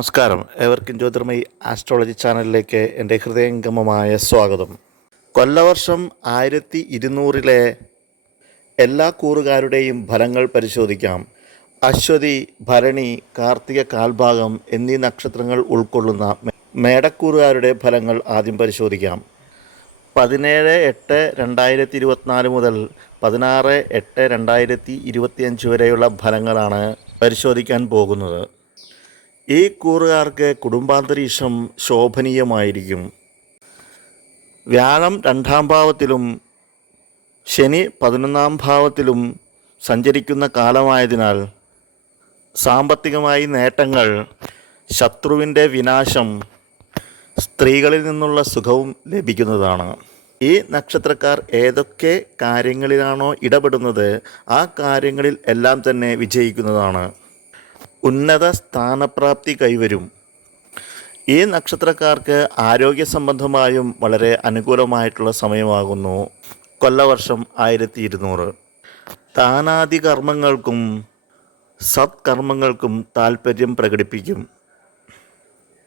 നമസ്കാരം. ഏവർക്കും ജ്യോതിർമയി ആസ്ട്രോളജി ചാനലിലേക്ക് എൻ്റെ ഹൃദയംഗമമായ സ്വാഗതം. കൊല്ലവർഷം 1200 എല്ലാ കൂറുകാരുടെയും ഫലങ്ങൾ പരിശോധിക്കാം. അശ്വതി, ഭരണി, കാർത്തിക കാൽഭാഗം എന്നീ നക്ഷത്രങ്ങൾ ഉൾക്കൊള്ളുന്ന മേടക്കൂറുകാരുടെ ഫലങ്ങൾ ആദ്യം പരിശോധിക്കാം. 17/8/2024 മുതൽ 16/8/2025 വരെയുള്ള ഫലങ്ങളാണ് പരിശോധിക്കാൻ പോകുന്നത്. ഈ കൂറുകാർക്ക് കുടുംബാന്തരീക്ഷം ശോഭനീയമായിരിക്കും. വ്യാഴം 2-ാം ഭാവത്തിലും ശനി 11-ാം ഭാവത്തിലും സഞ്ചരിക്കുന്ന കാലമായതിനാൽ സാമ്പത്തികമായി നേട്ടങ്ങൾ, ശത്രുവിൻ്റെ വിനാശം, സ്ത്രീകളിൽ നിന്നുള്ള സുഖവും ലഭിക്കുന്നതാണ്. ഈ നക്ഷത്രക്കാർ ഏതൊക്കെ കാര്യങ്ങളിലാണോ ഇടപെടുന്നത് ആ കാര്യങ്ങളിൽ എല്ലാം തന്നെ വിജയിക്കുന്നതാണ്. ഉന്നത സ്ഥാനപ്രാപ്തി കൈവരും. ഈ നക്ഷത്രക്കാർക്ക് ആരോഗ്യ സംബന്ധമായും വളരെ അനുകൂലമായിട്ടുള്ള സമയമാകുന്നു കൊല്ലവർഷം 1200. ദാനാദി കർമ്മങ്ങൾക്കും സത്കർമ്മങ്ങൾക്കും താൽപ്പര്യം പ്രകടിപ്പിക്കും.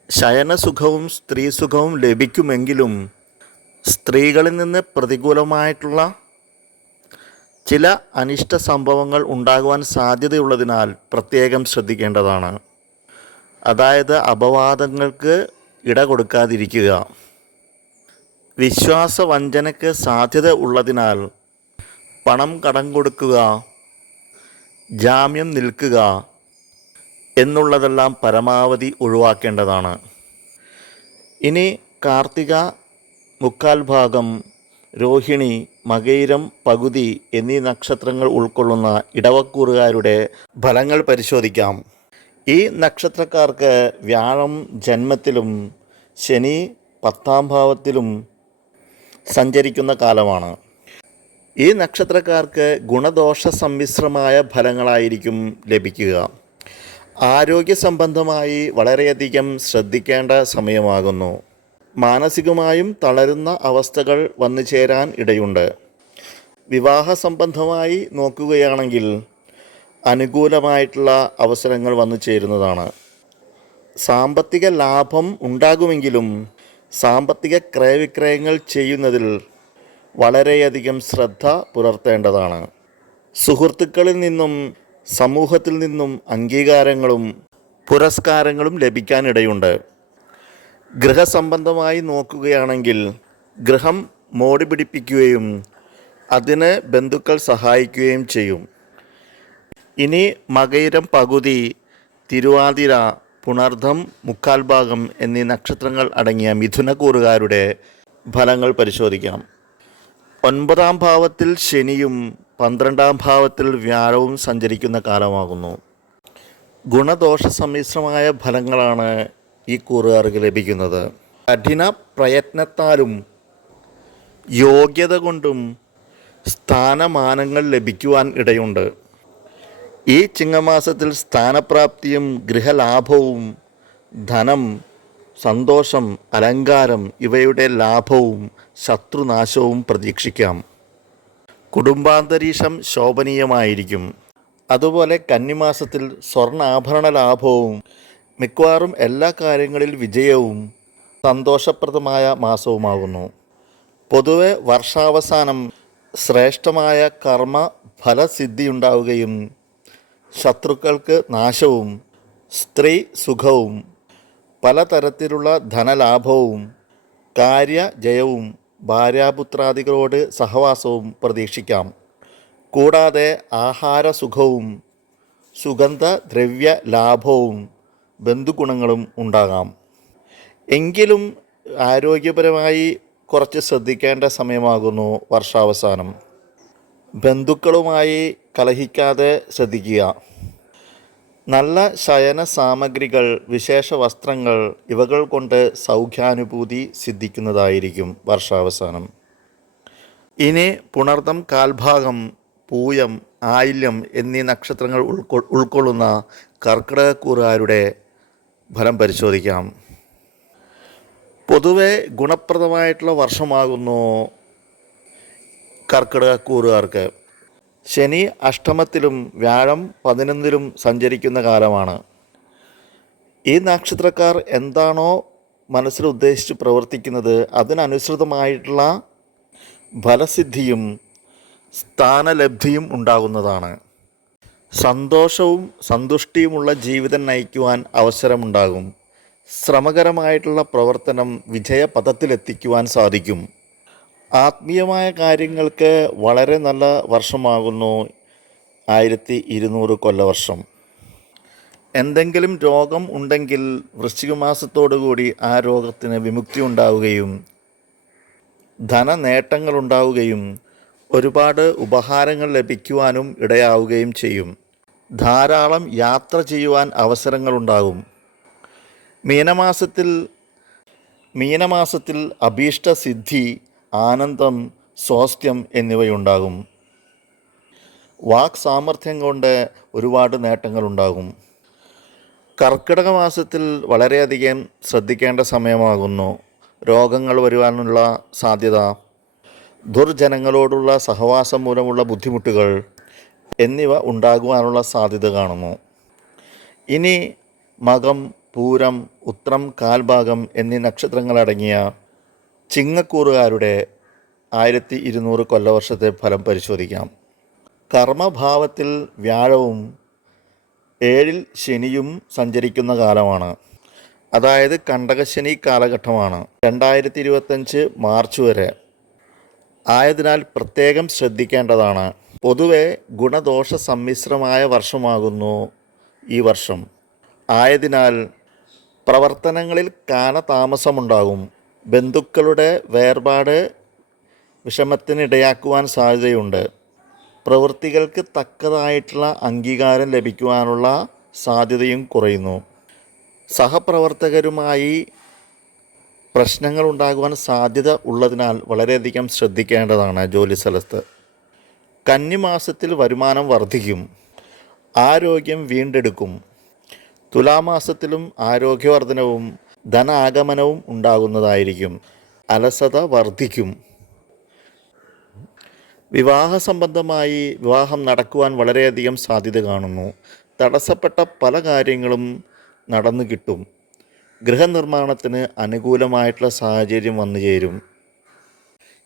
ശയനസുഖവും സ്ത്രീസുഖവും ലഭിക്കുമെങ്കിലും സ്ത്രീകളിൽ നിന്ന് പ്രതികൂലമായിട്ടുള്ള ചില അനിഷ്ട സംഭവങ്ങൾ ഉണ്ടാകുവാൻ സാധ്യതയുള്ളതിനാൽ പ്രത്യേകം ശ്രദ്ധിക്കേണ്ടതാണ്. അതായത് അപവാദങ്ങൾക്ക് ഇട കൊടുക്കാതിരിക്കുക. വിശ്വാസവഞ്ചനയ്ക്ക് സാധ്യത ഉള്ളതിനാൽ പണം കടം കൊടുക്കുക, ജാമ്യം നിൽക്കുക എന്നുള്ളതെല്ലാം പരമാവധി ഒഴിവാക്കേണ്ടതാണ്. ഇനി കാർത്തിക മുക്കാൽ ഭാഗം, രോഹിണി, മകയിരം പകുതി എന്നീ നക്ഷത്രങ്ങൾ ഉൾക്കൊള്ളുന്ന ഇടവക്കൂറുകാരുടെ ഫലങ്ങൾ പരിശോധിക്കാം. ഈ നക്ഷത്രക്കാർക്ക് വ്യാഴം ജന്മത്തിലും ശനി 10-ാം ഭാവത്തിലും സഞ്ചരിക്കുന്ന കാലമാണ്. ഈ നക്ഷത്രക്കാർക്ക് ഗുണദോഷ സമ്മിശ്രമായ ഫലങ്ങളായിരിക്കും ലഭിക്കുക. ആരോഗ്യ സംബന്ധമായി വളരെയധികം ശ്രദ്ധിക്കേണ്ട സമയമാകുന്നു. മാനസികമായും തളരുന്ന അവസ്ഥകൾ വന്നു ചേരാൻ ഇടയുണ്ട്. വിവാഹ സംബന്ധമായി നോക്കുകയാണെങ്കിൽ അനുകൂലമായിട്ടുള്ള അവസരങ്ങൾ വന്നു ചേരുന്നതാണ്. സാമ്പത്തിക ലാഭം ഉണ്ടാകുമെങ്കിലും സാമ്പത്തിക ക്രയവിക്രയങ്ങൾ ചെയ്യുന്നതിൽ വളരെയധികം ശ്രദ്ധ പുലർത്തേണ്ടതാണ്. സുഹൃത്തുക്കളിൽ നിന്നും സമൂഹത്തിൽ നിന്നും അംഗീകാരങ്ങളും പുരസ്കാരങ്ങളും ലഭിക്കാനിടയുണ്ട്. ഗൃഹസംബന്ധമായി നോക്കുകയാണെങ്കിൽ ഗൃഹം മോടി പിടിപ്പിക്കുകയും അതിന് ബന്ധുക്കൾ സഹായിക്കുകയും ചെയ്യും. ഇനി മകയിരം പകുതി, തിരുവാതിര, പുണർദം മുക്കാൽ ഭാഗം എന്നീ നക്ഷത്രങ്ങൾ അടങ്ങിയ മിഥുനക്കൂറുകാരുടെ ഫലങ്ങൾ പരിശോധിക്കാം. 9-ാം ഭാവത്തിൽ ശനിയും 12-ാം ഭാവത്തിൽ വ്യാഴവും സഞ്ചരിക്കുന്ന കാലമാകുന്നു. ഗുണദോഷ സമ്മിശ്രമായ ഫലങ്ങളാണ് ഈ കൂറുകാർക്ക് ലഭിക്കുന്നത്. കഠിന പ്രയത്നത്താലും യോഗ്യത കൊണ്ടും സ്ഥാനമാനങ്ങൾ ലഭിക്കുവാൻ ഇടയുണ്ട്. ഈ ചിങ്ങമാസത്തിൽ സ്ഥാനപ്രാപ്തിയും ഗൃഹലാഭവും ധനം, സന്തോഷം, അലങ്കാരം ഇവയുടെ ലാഭവും ശത്രുനാശവും പ്രതീക്ഷിക്കാം. കുടുംബാന്തരീക്ഷം ശോഭനീയമായിരിക്കും. അതുപോലെ കന്നിമാസത്തിൽ സ്വർണ്ണാഭരണ ലാഭവും മിക്കവാറും എല്ലാ കാര്യങ്ങളിൽ വിജയവും സന്തോഷപ്രദമായ മാസവുമാകുന്നു. പൊതുവെ വർഷാവസാനം ശ്രേഷ്ഠമായ കർമ്മ ഫലസിദ്ധിയുണ്ടാവുകയും ശത്രുക്കൾക്ക് നാശവും സ്ത്രീ സുഖവും പലതരത്തിലുള്ള ധനലാഭവും കാര്യജയവും ഭാര്യാപുത്രാദികളോട് സഹവാസവും പ്രതീക്ഷിക്കാം. കൂടാതെ ആഹാരസുഖവും സുഗന്ധദ്രവ്യ ലാഭവും ബന്ധുഗുണങ്ങളും ഉണ്ടാകാം. എങ്കിലും ആരോഗ്യപരമായി കുറച്ച് ശ്രദ്ധിക്കേണ്ട സമയമാകുന്നു വർഷാവസാനം. ബന്ധുക്കളുമായി കലഹിക്കാതെ ശ്രദ്ധിക്കുക. നല്ല ശയന സാമഗ്രികൾ, വിശേഷ വസ്ത്രങ്ങൾ ഇവകൾ കൊണ്ട് സൗഖ്യാനുഭൂതി സിദ്ധിക്കുന്നതായിരിക്കും വർഷാവസാനം. ഇനി പുണർദം കാൽഭാഗം, പൂയം, ആയില്യം എന്നീ നക്ഷത്രങ്ങൾ ഉൾക്കൊള്ളുന്ന കർക്കിടകക്കൂറുകാരുടെ ഫലം പരിശോധിക്കാം. പൊതുവെ ഗുണപ്രദമായിട്ടുള്ള വർഷമാകുന്നു കർക്കിടകക്കൂറുകാർക്ക്. ശനി അഷ്ടമത്തിലും വ്യാഴം 11-ലും സഞ്ചരിക്കുന്ന കാലമാണ്. ഈ നക്ഷത്രക്കാർ എന്താണോ മനസ്സിൽ ഉദ്ദേശിച്ച് പ്രവർത്തിക്കുന്നത് അതിനനുസൃതമായിട്ടുള്ള ഫലസിദ്ധിയും സ്ഥാനലബ്ധിയും ഉണ്ടാകുന്നതാണ്. സന്തോഷവും സന്തുഷ്ടിയുമുള്ള ജീവിതം നയിക്കുവാൻ അവസരമുണ്ടാകും. ശ്രമകരമായിട്ടുള്ള പ്രവർത്തനം വിജയപഥത്തിലെത്തിക്കുവാൻ സാധിക്കും. ആത്മീയമായ കാര്യങ്ങൾക്ക് വളരെ നല്ല വർഷമാകുന്നു 1200 കൊല്ലവർഷം. എന്തെങ്കിലും രോഗം ഉണ്ടെങ്കിൽ വൃശ്ചിക മാസത്തോടുകൂടി ആ രോഗത്തിന് വിമുക്തി ഉണ്ടാവുകയും ധനനേട്ടങ്ങളുണ്ടാവുകയും ഒരുപാട് ഉപഹാരങ്ങൾ ലഭിക്കുവാനും ഇടയാവുകയും ചെയ്യും. ധാരാളം യാത്ര ചെയ്യുവാൻ അവസരങ്ങളുണ്ടാകും. മീനമാസത്തിൽ അഭീഷ്ടസിദ്ധി, ആനന്ദം, സ്വാസ്ഥ്യം എന്നിവയുണ്ടാകും. വാക് സാമർഥ്യം കൊണ്ട് ഒരുപാട് നേട്ടങ്ങളുണ്ടാകും. കർക്കിടക മാസത്തിൽ വളരെയധികം ശ്രദ്ധിക്കേണ്ട സമയമാകുന്നു. രോഗങ്ങൾ വരുവാനുള്ള സാധ്യത, ദുർജനങ്ങളോടുള്ള സഹവാസം മൂലമുള്ള ബുദ്ധിമുട്ടുകൾ എന്നിവ ഉണ്ടാകുവാനുള്ള സാധ്യത കാണുന്നു. ഇനി മകം, പൂരം, ഉത്രം കാൽഭാഗം എന്നീ നക്ഷത്രങ്ങളടങ്ങിയ ചിങ്ങക്കൂറുകാരുടെ 1200 കൊല്ലവർഷത്തെ ഫലം പരിശോധിക്കാം. കർമ്മഭാവത്തിൽ വ്യാഴവും 7-ൽ ശനിയും സഞ്ചരിക്കുന്ന കാലമാണ്. അതായത് കണ്ടകശനി കാലഘട്ടമാണ് 2025 മാർച്ച് വരെ. ആയതിനാൽ പ്രത്യേകം ശ്രദ്ധിക്കേണ്ടതാണ്. പൊതുവെ ഗുണദോഷ സമ്മിശ്രമായ വർഷമാകുന്നു ഈ വർഷം. ആയതിനാൽ പ്രവർത്തനങ്ങളിൽ കാലതാമസമുണ്ടാകും. ബന്ധുക്കളുടെ വേർപാട് വിഷമത്തിനിടയാക്കുവാൻ സാധ്യതയുണ്ട്. പ്രവൃത്തികൾക്ക് തക്കതായിട്ടുള്ള അംഗീകാരം ലഭിക്കുവാനുള്ള സാധ്യതയും കുറയുന്നു. സഹപ്രവർത്തകരുമായി പ്രശ്നങ്ങൾ ഉണ്ടാകുവാൻ സാധ്യത ഉള്ളതിനാൽ വളരെയധികം ശ്രദ്ധിക്കേണ്ടതാണ് ജോലി സ്ഥലത്ത്. കന്നിമാസത്തിൽ വരുമാനം വർദ്ധിക്കും. ആരോഗ്യം വീണ്ടെടുക്കും. തുലാമാസത്തിലും ആരോഗ്യവർദ്ധനവും ധനാഗമനവും ഉണ്ടാകുന്നതായിരിക്കും. അലസത വർദ്ധിക്കും. വിവാഹം നടക്കുവാൻ വളരെയധികം സാധ്യത കാണുന്നു. തടസ്സപ്പെട്ട പല കാര്യങ്ങളും നടന്നു കിട്ടും. ഗൃഹനിർമ്മാണത്തിന് അനുകൂലമായിട്ടുള്ള സാഹചര്യം വന്നു ചേരും.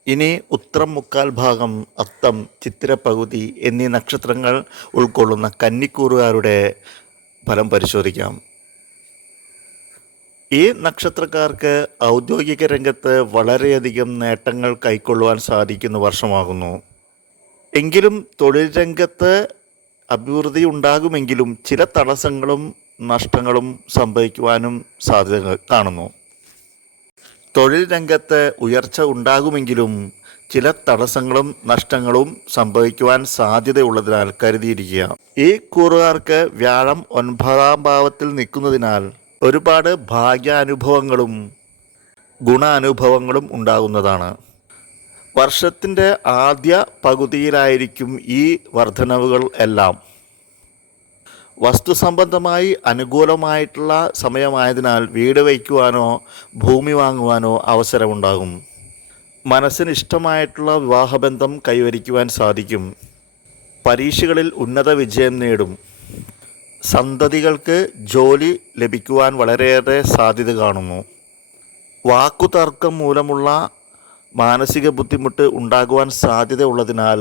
ഇനി ഉത്രം മുക്കാൽ ഭാഗം, അത്തം, ചിത്തിര പകുതി എന്നീ നക്ഷത്രങ്ങൾ ഉൾക്കൊള്ളുന്ന കന്നിക്കൂറുകാരുടെ ഫലം പരിശോധിക്കാം. ഈ നക്ഷത്രക്കാർക്ക് ഔദ്യോഗിക രംഗത്ത് വളരെയധികം നേട്ടങ്ങൾ കൈക്കൊള്ളുവാൻ സാധിക്കുന്ന വർഷമാകുന്നു. എങ്കിലും തൊഴിൽ രംഗത്ത് അഭിവൃദ്ധി ഉണ്ടാകുമെങ്കിലും ചില തടസ്സങ്ങളും നഷ്ടങ്ങളും സംഭവിക്കുവാനും സാധ്യത കാണുന്നു. തൊഴിൽ രംഗത്ത് ഉയർച്ച ഉണ്ടാകുമെങ്കിലും ചില തടസ്സങ്ങളും നഷ്ടങ്ങളും സംഭവിക്കുവാൻ സാധ്യതയുള്ളതിനാൽ കരുതിയിരിക്കുക. ഈ കൂറുകാർക്ക് വ്യാഴം 9-ാം ഭാവത്തിൽ നിൽക്കുന്നതിനാൽ ഒരുപാട് ഭാഗ്യാനുഭവങ്ങളും ഗുണാനുഭവങ്ങളും ഉണ്ടാകുന്നതാണ്. വർഷത്തിൻ്റെ ആദ്യ പകുതിയിലായിരിക്കും ഈ വർധനവുകൾ എല്ലാം. വസ്തുസംബന്ധമായി അനുകൂലമായിട്ടുള്ള സമയമായതിനാൽ വീട് വയ്ക്കുവാനോ ഭൂമി വാങ്ങുവാനോ അവസരമുണ്ടാകും. മനസ്സിന് ഇഷ്ടമായിട്ടുള്ള വിവാഹബന്ധം കൈവരിക്കുവാൻ സാധിക്കും. പരീക്ഷകളിൽ ഉന്നത വിജയം നേടും. സന്തതികൾക്ക് ജോലി ലഭിക്കുവാൻ വളരെയേറെ സാധ്യത കാണുന്നു. വാക്കുതർക്കം മൂലമുള്ള മാനസിക ബുദ്ധിമുട്ട് ഉണ്ടാകുവാൻ സാധ്യത ഉള്ളതിനാൽ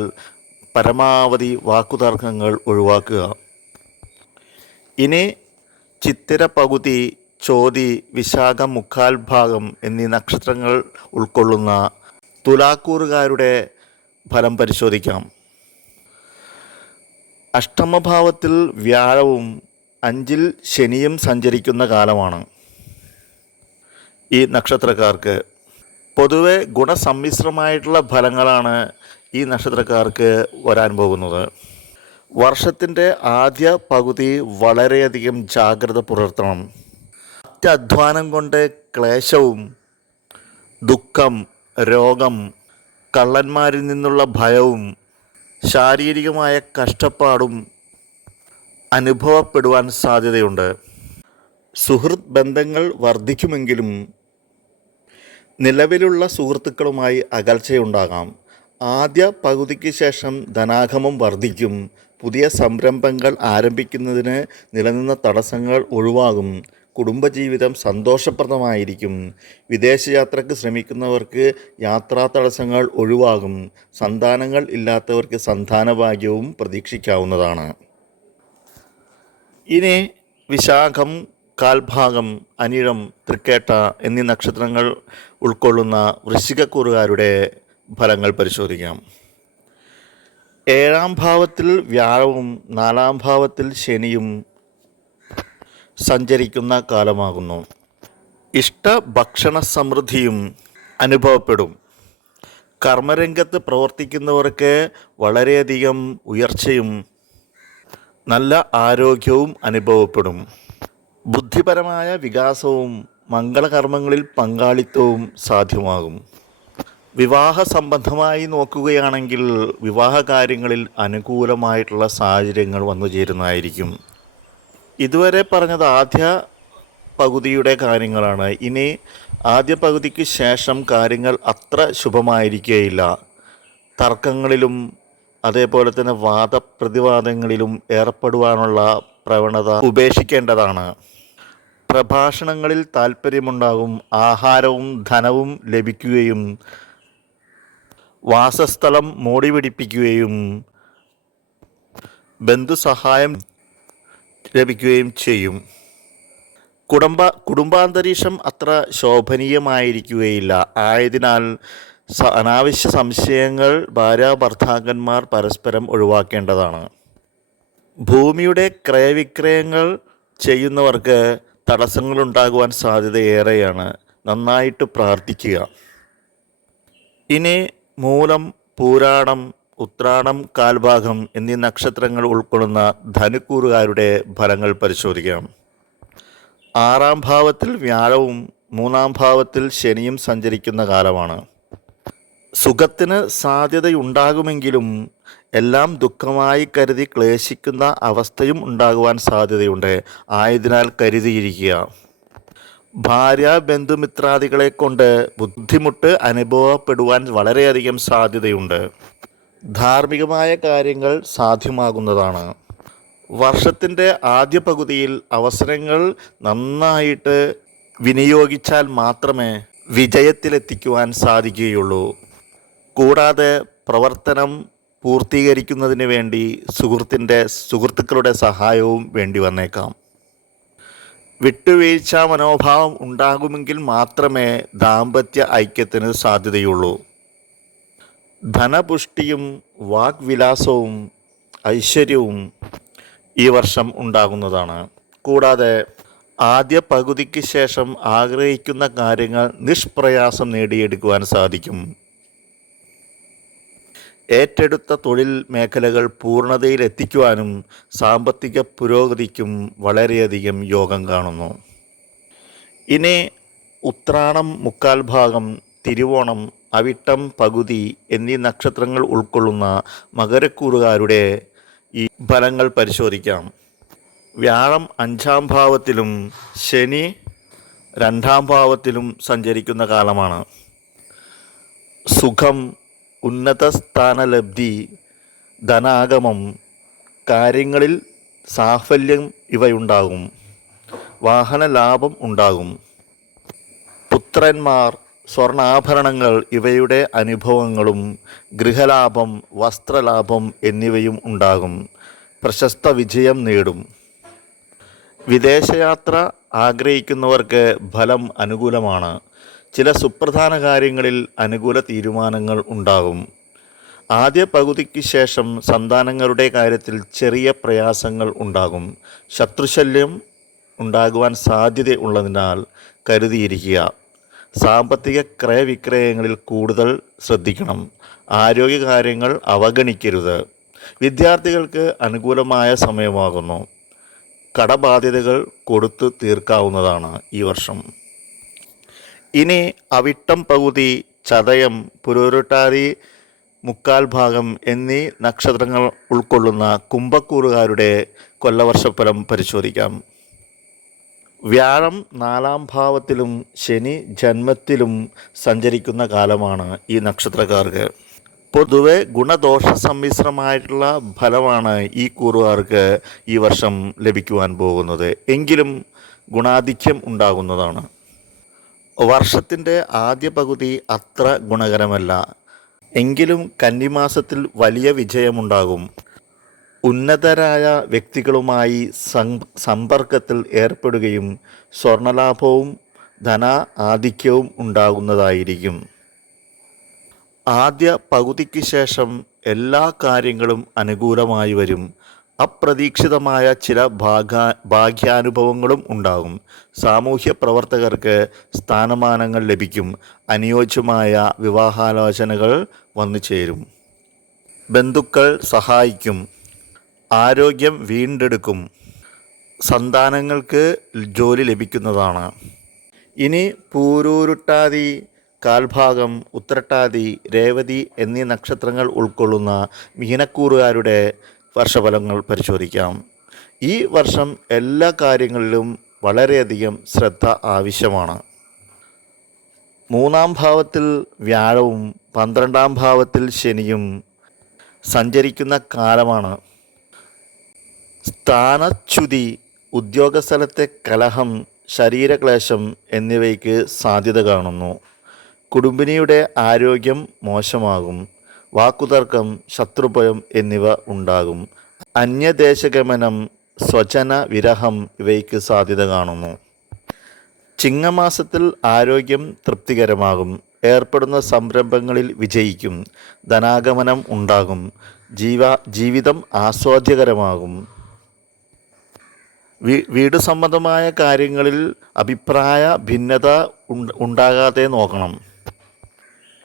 പരമാവധി വാക്കുതർക്കങ്ങൾ ഒഴിവാക്കുക. ഇനി ചിത്തിര പകുതി, ചോതി, വിശാഖം മുക്കാൽ ഭാഗം എന്നീ നക്ഷത്രങ്ങൾ ഉൾക്കൊള്ളുന്ന തുലാക്കൂറുകാരുടെ ഫലം പരിശോധിക്കാം. അഷ്ടമഭാവത്തിൽ വ്യാഴവും 5-ൽ ശനിയും സഞ്ചരിക്കുന്ന കാലമാണ് ഈ നക്ഷത്രക്കാർക്ക്. പൊതുവെ ഗുണസമ്മിശ്രമായിട്ടുള്ള ഫലങ്ങളാണ് ഈ നക്ഷത്രക്കാർക്ക് വരാൻ പോകുന്നത്. വർഷത്തിൻ്റെ ആദ്യ പകുതി വളരെയധികം ജാഗ്രത പുലർത്തണം. അത്യധ്വാനം കൊണ്ട് ക്ലേശവും ദുഃഖം, രോഗം, കള്ളന്മാരിൽ നിന്നുള്ള ഭയവും ശാരീരികമായ കഷ്ടപ്പാടും അനുഭവപ്പെടുവാൻ സാധ്യതയുണ്ട്. സുഹൃത്ത് ബന്ധങ്ങൾ വർദ്ധിക്കുമെങ്കിലും നിലവിലുള്ള സുഹൃത്തുക്കളുമായി അകൽച്ചയുണ്ടാകാം. ആദ്യ പകുതിക്ക് ശേഷം ധനാഗമം വർദ്ധിക്കും. പുതിയ സംരംഭങ്ങൾ ആരംഭിക്കുന്നതിന് നിലനിന്ന തടസ്സങ്ങൾ ഒഴിവാകും. കുടുംബജീവിതം സന്തോഷപ്രദമായിരിക്കും. വിദേശയാത്രയ്ക്ക് ശ്രമിക്കുന്നവർക്ക് യാത്രാ തടസ്സങ്ങൾ ഒഴിവാകും. സന്താനങ്ങൾ ഇല്ലാത്തവർക്ക് സന്താനഭാഗ്യവും പ്രതീക്ഷിക്കാവുന്നതാണ്. ഇനി വിശാഖം, കാൽഭാഗം, അനിഴം, തൃക്കേട്ട എന്നീ നക്ഷത്രങ്ങൾ ഉൾക്കൊള്ളുന്ന വൃശ്ചികക്കൂറുകാരുടെ ഫലങ്ങൾ പരിശോധിക്കാം. 7-ാം ഭാവത്തിൽ വ്യാഴവും 4-ാം ഭാവത്തിൽ ശനിയും സഞ്ചരിക്കുന്ന കാലമാകുന്നു. ഇഷ്ടഭക്ഷണ സമൃദ്ധിയും അനുഭവപ്പെടും. കർമ്മരംഗത്ത് പ്രവർത്തിക്കുന്നവർക്ക് വളരെയധികം ഉയർച്ചയും നല്ല ആരോഗ്യവും അനുഭവപ്പെടും. ബുദ്ധിപരമായ വികാസവും മംഗളകർമ്മങ്ങളിൽ പങ്കാളിത്തവും സാധ്യമാകും. വിവാഹ സംബന്ധമായി നോക്കുകയാണെങ്കിൽ വിവാഹ കാര്യങ്ങളിൽ അനുകൂലമായിട്ടുള്ള സാഹചര്യങ്ങൾ വന്നു ചേരുന്നതായിരിക്കും. ഇതുവരെ പറഞ്ഞത് ആദ്യ പകുതിയുടെ കാര്യങ്ങളാണ്. ഇനി ആദ്യ പകുതിക്ക് ശേഷം കാര്യങ്ങൾ അത്ര ശുഭമായിരിക്കുകയില്ല. തർക്കങ്ങളിലും അതേപോലെ തന്നെ വാദപ്രതിവാദങ്ങളിലും ഏർപ്പെടുവാനുള്ള പ്രവണത ഉപേക്ഷിക്കേണ്ടതാണ്. പ്രഭാഷണങ്ങളിൽ താൽപ്പര്യമുണ്ടാകും. ആഹാരവും ധനവും ലഭിക്കുകയും വാസസ്ഥലം മോടി പിടിപ്പിക്കുകയും ബന്ധുസഹായം ലഭിക്കുകയും ചെയ്യും. കുടുംബാന്തരീക്ഷം അത്ര ശോഭനീയമായിരിക്കുകയില്ല. ആയതിനാൽ അനാവശ്യ സംശയങ്ങൾ ഭാര്യാഭർത്താക്കന്മാർ പരസ്പരം ഒഴിവാക്കേണ്ടതാണ്. ഭൂമിയുടെ ക്രയവിക്രയങ്ങൾ ചെയ്യുന്നവർക്ക് തടസ്സങ്ങളുണ്ടാകുവാൻ സാധ്യതയേറെയാണ്. നന്നായിട്ട് പ്രാർത്ഥിക്കുക. ഇനി മൂലം, പൂരാടം, ഉത്രാടം, കാൽഭാഗം എന്നീ നക്ഷത്രങ്ങൾ ഉൾക്കൊള്ളുന്ന ധനുക്കൂറുകാരുടെ ഫലങ്ങൾ പരിശോധിക്കാം. 6-ാം ഭാവത്തിൽ വ്യാഴവും 3-ാം ഭാവത്തിൽ ശനിയും സഞ്ചരിക്കുന്ന കാലമാണ്. സുഖത്തിന് സാധ്യതയുണ്ടാകുമെങ്കിലും എല്ലാം ദുഃഖമായി കരുതി ക്ലേശിക്കുന്ന അവസ്ഥയും ഉണ്ടാകുവാൻ സാധ്യതയുണ്ട്. ആയതിനാൽ കരുതിയിരിക്കുക. ഭാര്യ ബന്ധുമിത്രാദികളെ കൊണ്ട് ബുദ്ധിമുട്ട് അനുഭവപ്പെടുവാൻ വളരെയധികം സാധ്യതയുണ്ട്. ധാർമ്മികമായ കാര്യങ്ങൾ സാധ്യമാകുന്നതാണ്. വർഷത്തിൻ്റെ ആദ്യ പകുതിയിൽ അവസരങ്ങൾ നന്നായിട്ട് വിനിയോഗിച്ചാൽ മാത്രമേ വിജയത്തിലെത്തിക്കുവാൻ സാധിക്കുകയുള്ളൂ. കൂടാതെ പ്രവർത്തനം പൂർത്തീകരിക്കുന്നതിന് വേണ്ടി സുഹൃത്തുക്കളുടെ സഹായവും വേണ്ടി വന്നേക്കാം. വിട്ടുവീഴ്ച മനോഭാവം ഉണ്ടാകുമെങ്കിൽ മാത്രമേ ദാമ്പത്യ ഐക്യത്തിന് സാധ്യതയുള്ളൂ. ധനപുഷ്ടിയും വാഗ്വിലാസവും ഐശ്വര്യവും ഈ വർഷം ഉണ്ടാകുന്നതാണ്. കൂടാതെ ആദ്യ പകുതിക്ക് ശേഷം ആഗ്രഹിക്കുന്ന കാര്യങ്ങൾ നിഷ്പ്രയാസം നേടിയെടുക്കുവാൻ സാധിക്കും. ഏറ്റെടുത്ത തൊഴിൽ മേഖലകൾ പൂർണ്ണതയിലെത്തിക്കുവാനും സാമ്പത്തിക പുരോഗതിക്കും വളരെയധികം യോഗം കാണുന്നു. ഇനി ഉത്രാടം, മുക്കാൽ ഭാഗം, തിരുവോണം, അവിട്ടം പകുതി എന്നീ നക്ഷത്രങ്ങൾ ഉൾക്കൊള്ളുന്ന മകരക്കൂറുകാരുടെ ഈ ഫലങ്ങൾ പരിശോധിക്കാം. വ്യാഴം 5-ാം ഭാവത്തിലും ശനി 2-ാം ഭാവത്തിലും സഞ്ചരിക്കുന്ന കാലമാണ്. സുഖം, ഉന്നത സ്ഥാനലബ്ധി, ധനാഗമം, കാര്യങ്ങളിൽ സാഫല്യം ഇവയുണ്ടാകും. വാഹന ലാഭം ഉണ്ടാകും. പുത്രന്മാർ, സ്വർണ്ണാഭരണങ്ങൾ ഇവയുടെ അനുഭവങ്ങളും ഗൃഹലാഭം, വസ്ത്രലാഭം എന്നിവയും ഉണ്ടാകും. പ്രശസ്ത വിജയം നേടും. വിദേശയാത്ര ആഗ്രഹിക്കുന്നവർക്ക് ഫലം അനുകൂലമാണ്. ചില സുപ്രധാന കാര്യങ്ങളിൽ അനുകൂല തീരുമാനങ്ങൾ ഉണ്ടാകും. ആദ്യ പകുതിക്ക് ശേഷം സന്താനങ്ങളുടെ കാര്യത്തിൽ ചെറിയ പ്രയാസങ്ങൾ ഉണ്ടാകും. ശത്രുശല്യം ഉണ്ടാകുവാൻ സാധ്യതയുള്ളതിനാൽ കരുതിയിരിക്കുക. സാമ്പത്തിക ക്രയവിക്രയങ്ങളിൽ കൂടുതൽ ശ്രദ്ധിക്കണം. ആരോഗ്യകാര്യങ്ങൾ അവഗണിക്കരുത്. വിദ്യാർത്ഥികൾക്ക് അനുകൂലമായ സമയമാകുന്നു. കടബാധ്യതകൾ കൊടുത്തു തീർക്കാവുന്നതാണ് ഈ വർഷം. ഇനി അവിട്ടം പകുതി, ചതയം, പുരുരുട്ടാതി, മുക്കാൽ ഭാഗം എന്നീ നക്ഷത്രങ്ങൾ ഉൾക്കൊള്ളുന്ന കുംഭക്കൂറുകാരുടെ കൊല്ലവർഷഫലം പരിശോധിക്കാം. വ്യാഴം 4-ാം ഭാവത്തിലും ശനി ജന്മത്തിലും സഞ്ചരിക്കുന്ന കാലമാണ് ഈ നക്ഷത്രക്കാർക്ക്. പൊതുവെ ഗുണദോഷ സമ്മിശ്രമായിട്ടുള്ള ഫലമാണ് ഈ കൂറുകാർക്ക് ഈ വർഷം ലഭിക്കുവാൻ പോകുന്നത്. എങ്കിലും ഗുണാധിക്യം ഉണ്ടാകുന്നതാണ്. വർഷത്തിൻ്റെ ആദ്യ പകുതി അത്ര ഗുണകരമല്ല. എങ്കിലും കന്നിമാസത്തിൽ വലിയ വിജയമുണ്ടാകും. ഉന്നതരായ വ്യക്തികളുമായി സമ്പർക്കത്തിൽ ഏർപ്പെടുകയും സ്വർണലാഭവും ധന ആധിക്യവും ഉണ്ടാകുന്നതായിരിക്കും. ആദ്യ പകുതിക്ക് ശേഷം എല്ലാ കാര്യങ്ങളും അനുകൂലമായി വരും. അപ്രതീക്ഷിതമായ ചില ഭാഗ്യാനുഭവങ്ങളും ഉണ്ടാകും. സാമൂഹ്യ പ്രവർത്തകർക്ക് സ്ഥാനമാനങ്ങൾ ലഭിക്കും. അനുയോജ്യമായ വിവാഹാലോചനകൾ വന്നു ചേരും. ബന്ധുക്കൾ സഹായിക്കും. ആരോഗ്യം വീണ്ടെടുക്കും. സന്താനങ്ങൾക്ക് ജോലി ലഭിക്കുന്നതാണ്. ഇനി പൂരൂരുട്ടാതി, കാൽഭാഗം, ഉത്രട്ടാതി, രേവതി എന്നീ നക്ഷത്രങ്ങൾ ഉൾക്കൊള്ളുന്ന മീനക്കൂറുകാരുടെ വർഷഫലങ്ങൾ പരിശോധിക്കാം. ഈ വർഷം എല്ലാ കാര്യങ്ങളിലും വളരെയധികം ശ്രദ്ധ ആവശ്യമാണ്. 3-ാം ഭാവത്തിൽ വ്യാഴവും 12-ാം ഭാവത്തിൽ ശനിയും സഞ്ചരിക്കുന്ന കാലമാണ്. സ്ഥാനച്യുതി, ഉദ്യോഗസ്ഥലത്തെ കലഹം, ശരീരക്ലേശം എന്നിവയ്ക്ക് സാധ്യത കാണുന്നു. കുടുംബിനിയുടെ ആരോഗ്യം മോശമാകും. വാക്കുതർക്കം, ശത്രുഭയം എന്നിവ ഉണ്ടാകും. അന്യദേശഗമനം, സ്വജന വിരഹം ഇവയ്ക്ക് സാധ്യത കാണുന്നു. ചിങ്ങമാസത്തിൽ ആരോഗ്യം തൃപ്തികരമാകും. ഏർപ്പെടുന്ന സംരംഭങ്ങളിൽ വിജയിക്കും. ധനാഗമനം ഉണ്ടാകും. ജീവിതം ആസ്വാദ്യകരമാകും. വീട് സംബന്ധമായ കാര്യങ്ങളിൽ അഭിപ്രായ ഭിന്നത ഉണ്ടാകാതെ നോക്കണം.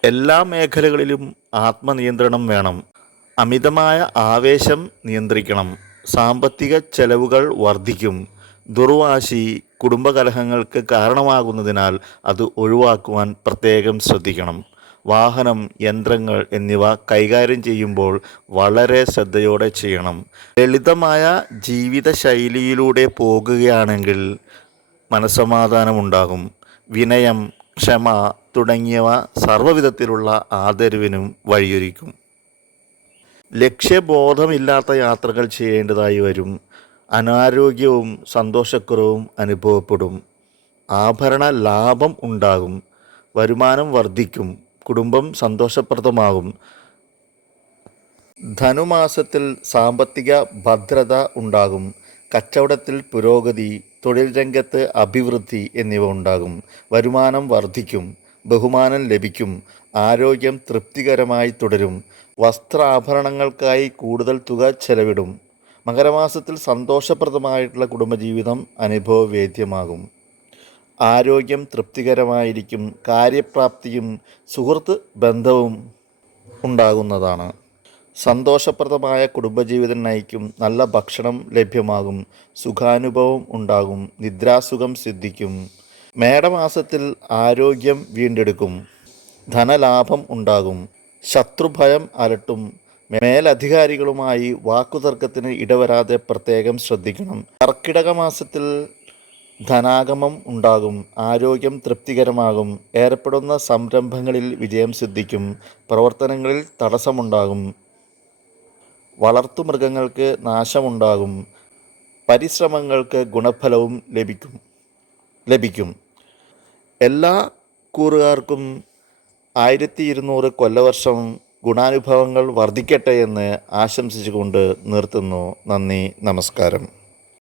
എല്ലാ മേഖലകളിലും ആത്മനിയന്ത്രണം വേണം. അമിതമായ ആവേശം നിയന്ത്രിക്കണം. സാമ്പത്തിക ചെലവുകൾ വർദ്ധിക്കും. ദുർവാശി കുടുംബകലഹങ്ങൾക്ക് കാരണമാകുന്നതിനാൽ അത് ഒഴിവാക്കുവാൻ പ്രത്യേകം ശ്രദ്ധിക്കണം. വാഹനം, യന്ത്രങ്ങൾ എന്നിവ കൈകാര്യം ചെയ്യുമ്പോൾ വളരെ ശ്രദ്ധയോടെ ചെയ്യണം. ലളിതമായ ജീവിതശൈലിയിലൂടെ പോകുകയാണെങ്കിൽ മനസ്സമാധാനമുണ്ടാകും. വിനയം, ക്ഷമ തുടങ്ങിയവ സർവ്വവിധത്തിലുള്ള ആദരവിനും വഴിയൊരുക്കും. ലക്ഷ്യബോധമില്ലാത്ത യാത്രകൾ ചെയ്യേണ്ടതായി വരും. അനാരോഗ്യവും സന്തോഷക്കുറവും അനുഭവപ്പെടും. ആഭരണ ലാഭം ഉണ്ടാകും. വരുമാനം വർദ്ധിക്കും. കുടുംബം സന്തോഷപ്രദമാകും. ധനുമാസത്തിൽ സാമ്പത്തിക ഭദ്രത ഉണ്ടാകും. കച്ചവടത്തിൽ പുരോഗതി, തൊഴിൽ രംഗത്ത് അഭിവൃദ്ധി എന്നിവ ഉണ്ടാകും. വരുമാനം വർദ്ധിക്കും. ബഹുമാനം ലഭിക്കും. ആരോഗ്യം തൃപ്തികരമായി തുടരും. വസ്ത്രാഭരണങ്ങൾക്കായി കൂടുതൽ തുക ചെലവിടും. മകരമാസത്തിൽ സന്തോഷപ്രദമായിട്ടുള്ള കുടുംബജീവിതം അനുഭവവേദ്യമാകും. ആരോഗ്യം തൃപ്തികരമായിരിക്കും. കാര്യപ്രാപ്തിയും സുഹൃത്ത് ബന്ധവും ഉണ്ടാകുന്നതാണ്. സന്തോഷപ്രദമായ കുടുംബജീവിതം നയിക്കും. നല്ല ഭക്ഷണം ലഭ്യമാകും. സുഖാനുഭവം ഉണ്ടാകും. നിദ്രാസുഖം സിദ്ധിക്കും. മേടമാസത്തിൽ ആരോഗ്യം വീണ്ടെടുക്കും. ധനലാഭം ഉണ്ടാകും. ശത്രുഭയം അലട്ടും. മേലധികാരികളുമായി വാക്കുതർക്കത്തിന് ഇടവരാതെ പ്രത്യേകം ശ്രദ്ധിക്കണം. കർക്കിടക മാസത്തിൽ ധനാഗമം ഉണ്ടാകും. ആരോഗ്യം തൃപ്തികരമാകും. ഏർപ്പെടുന്ന സംരംഭങ്ങളിൽ വിജയം സിദ്ധിക്കും. പ്രവർത്തനങ്ങളിൽ തടസ്സമുണ്ടാകും. വളർത്തുമൃഗങ്ങൾക്ക് നാശമുണ്ടാകും. പരിശ്രമങ്ങൾക്ക് ഗുണഫലവും ലഭിക്കും. എല്ലാ കൂറുകാർക്കും 1200 കൊല്ലവർഷം ഗുണാനുഭവങ്ങൾ വർദ്ധിക്കട്ടെ എന്ന് ആശംസിച്ചുകൊണ്ട് നിർത്തുന്നു. നന്ദി, നമസ്കാരം.